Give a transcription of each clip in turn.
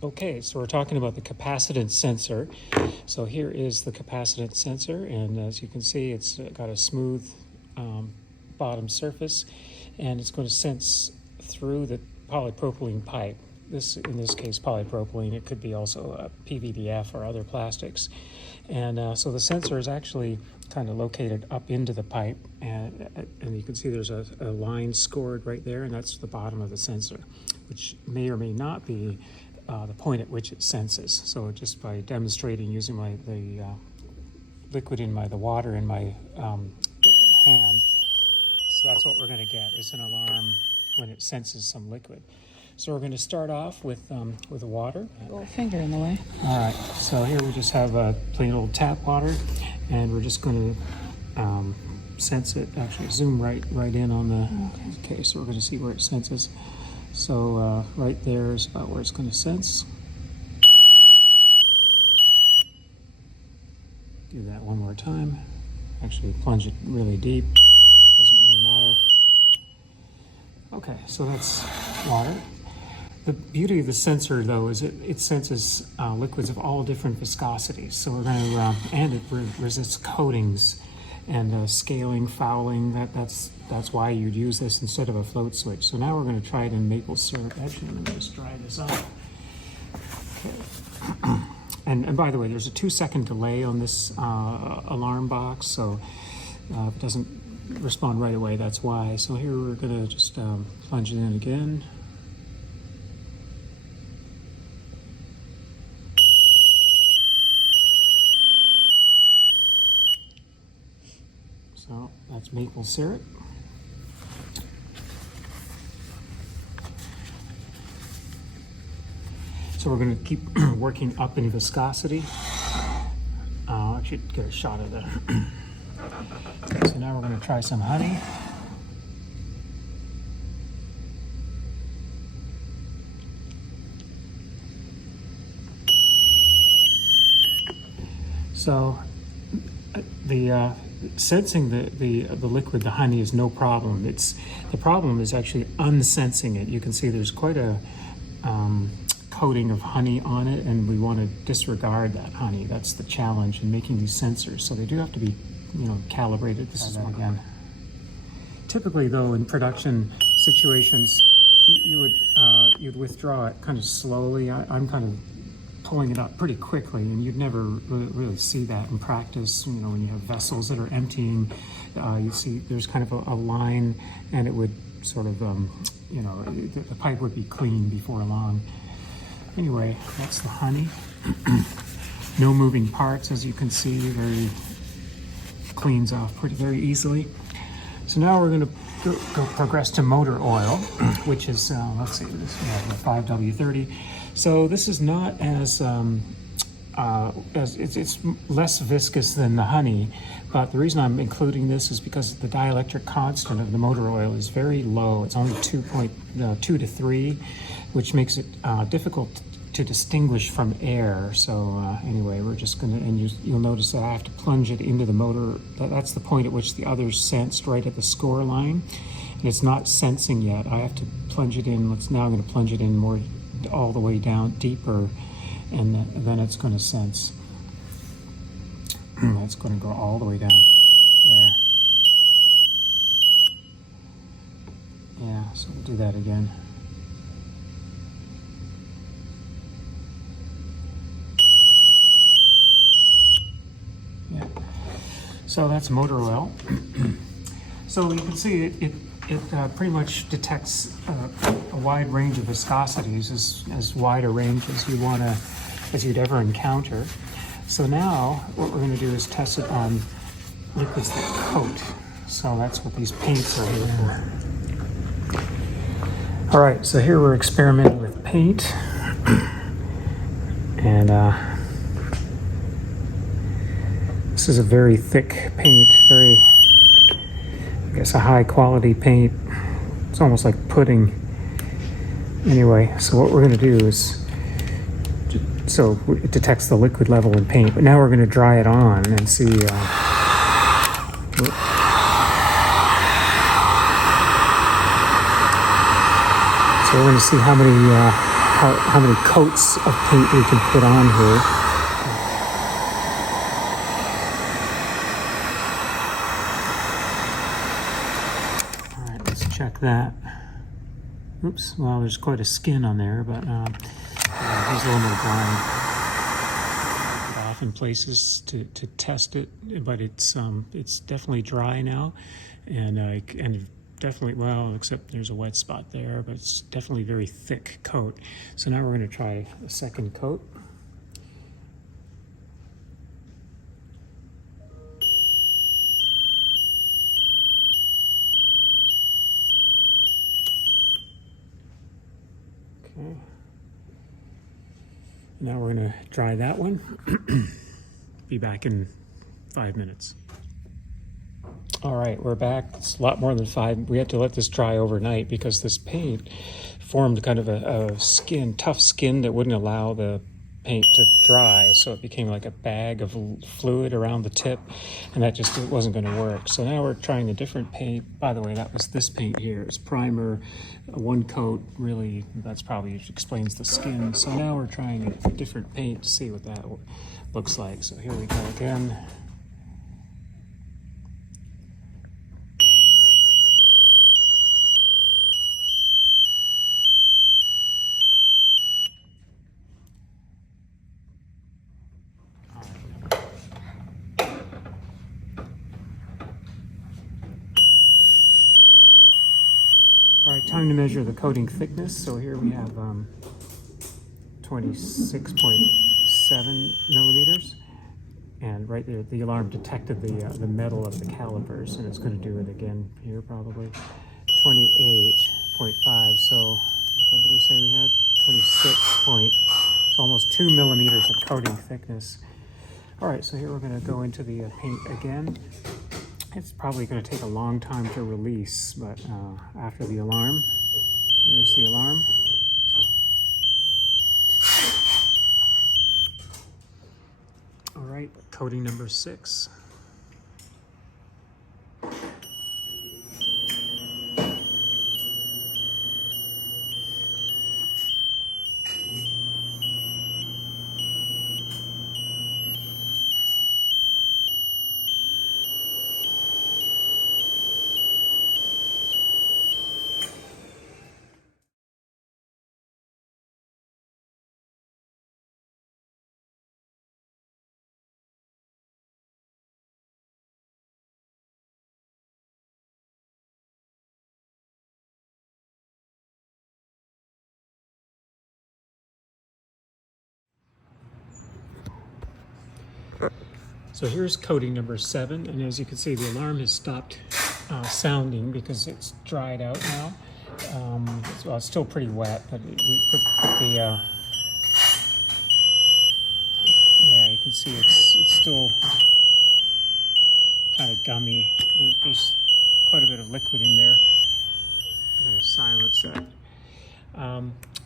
Okay, so we're talking about the capacitance sensor. So here is the capacitance sensor, and as you can see, it's got a smooth bottom surface, and it's going to sense through the polypropylene pipe. In this case, polypropylene. It could be also PVDF or other plastics. And so the sensor is actually kind of located up into the pipe, and you can see there's a line scored right there, and that's the bottom of the sensor, which may or may not be the point at which it senses. So just by demonstrating using the liquid in the water in my hand, so that's what we're going to get, is an alarm when it senses some liquid. So we're going to start off with water. Little finger in the way. All right, so here we just have plain old tap water, and we're just going to sense it, actually zoom right in on the, okay, so we're going to see where it senses. So right there is about where it's going to sense. Do that one more time. Actually plunge it really deep, doesn't really matter. Okay, so that's water. The beauty of the sensor, though, is it senses liquids of all different viscosities. So we're going to, and it resists coatings and scaling, fouling. That's why you'd use this instead of a float switch. So now we're going to try it in maple syrup. Actually, let me just dry this up. Okay. And by the way, there's a 2-second delay on this alarm box, so if it doesn't respond right away, that's why. So here we're going to just plunge it in again. So that's maple syrup. So we're going to keep working up in viscosity. I should get a shot of that. So now we're going to try some honey. So the sensing the liquid, the honey, is no problem. The problem is actually unsensing it. You can see there's quite a coating of honey on it, and we want to disregard that honey. That's the challenge in making these sensors. So they do have to be, calibrated. This is one again. Typically, though, in production situations, you'd withdraw it kind of slowly. I'm kind of pulling it up pretty quickly, and you'd never really see that in practice. When you have vessels that are emptying, you see there's kind of a line, and it would sort of, the pipe would be clean before long. Anyway, that's the honey. No moving parts, as you can see. Very cleans off very easily. So now we're going to go progress to motor oil, which is let's see, this we have the 5W30. So this is not as it's less viscous than the honey, but the reason I'm including this is because the dielectric constant of the motor oil is very low. It's only 2 to 3, which makes it difficult to distinguish from air. So anyway, we're just going to, and you'll notice that I have to plunge it into the motor. That's the point at which the others sensed, right at the score line. And it's not sensing yet. I have to plunge it in. Now I'm going to plunge it in more all the way down, deeper, and then it's going to sense. It's going to go all the way down there. Yeah, so we'll do that again. Yeah, so that's motor oil. So you can see it pretty much detects a wide range of viscosities, as wide a range as you'd ever encounter. So now what we're going to do is test it on liquids that coat. So that's what these paints are here for. All right, so here we're experimenting with paint, and this is a very thick paint, I guess a high quality paint. It's almost like pudding. Anyway, so what we're going to do is, so it detects the liquid level in paint, but now we're going to dry it on and see. So we're going to see how many how many coats of paint we can put on here. All right, let's check that. Oops, well, there's quite a skin on there, but there's a little more drying off in places to test it, but it's definitely dry now, and definitely, well, except there's a wet spot there, but it's definitely very thick coat. So now we're going to try a second coat. Okay. Now we're going to dry that one. Be back in 5 minutes. All right, we're back. It's a lot more than 5. We had to let this dry overnight because this paint formed kind of a skin, tough skin that wouldn't allow the paint to dry. So it became like a bag of fluid around the tip, and that just it wasn't going to work. So now we're trying a different paint. By the way, that was this paint here. It's primer, one coat. Really, that's probably explains the skin. So now we're trying a different paint to see what that looks like. So here we go again. All right, time to measure the coating thickness. So here we have 26.7 millimeters. And right there, the alarm detected the metal of the calipers, and it's going to do it again here probably. 28.5, so what did we say we had? 26 point, so almost 2 millimeters of coating thickness. All right, so here we're going to go into the paint again. It's probably going to take a long time to release, but after the alarm, there's the alarm. All right, coating number 6. So here's coating number 7, and as you can see, the alarm has stopped sounding because it's dried out now. Well, it's still pretty wet, but we put the yeah, you can see it's still kind of gummy. There's quite a bit of liquid in there. I'm going to silence that.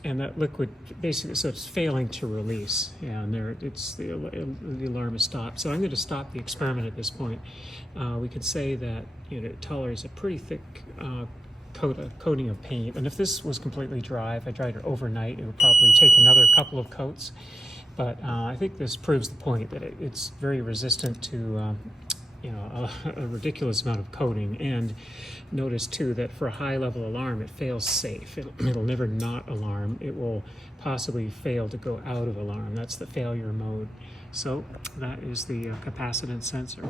And that liquid basically, so it's failing to release. Yeah, and there it's the alarm is stopped. So I'm going to stop the experiment at this point. We could say that it tolerates a pretty thick coating of paint. And if this was completely dry, if I dried it overnight, it would probably take another couple of coats. But I think this proves the point that it's very resistant to a ridiculous amount of coating. And notice too that for a high level alarm, it fails safe. It'll never not alarm. It will possibly fail to go out of alarm. That's the failure mode. So that is the capacitance sensor.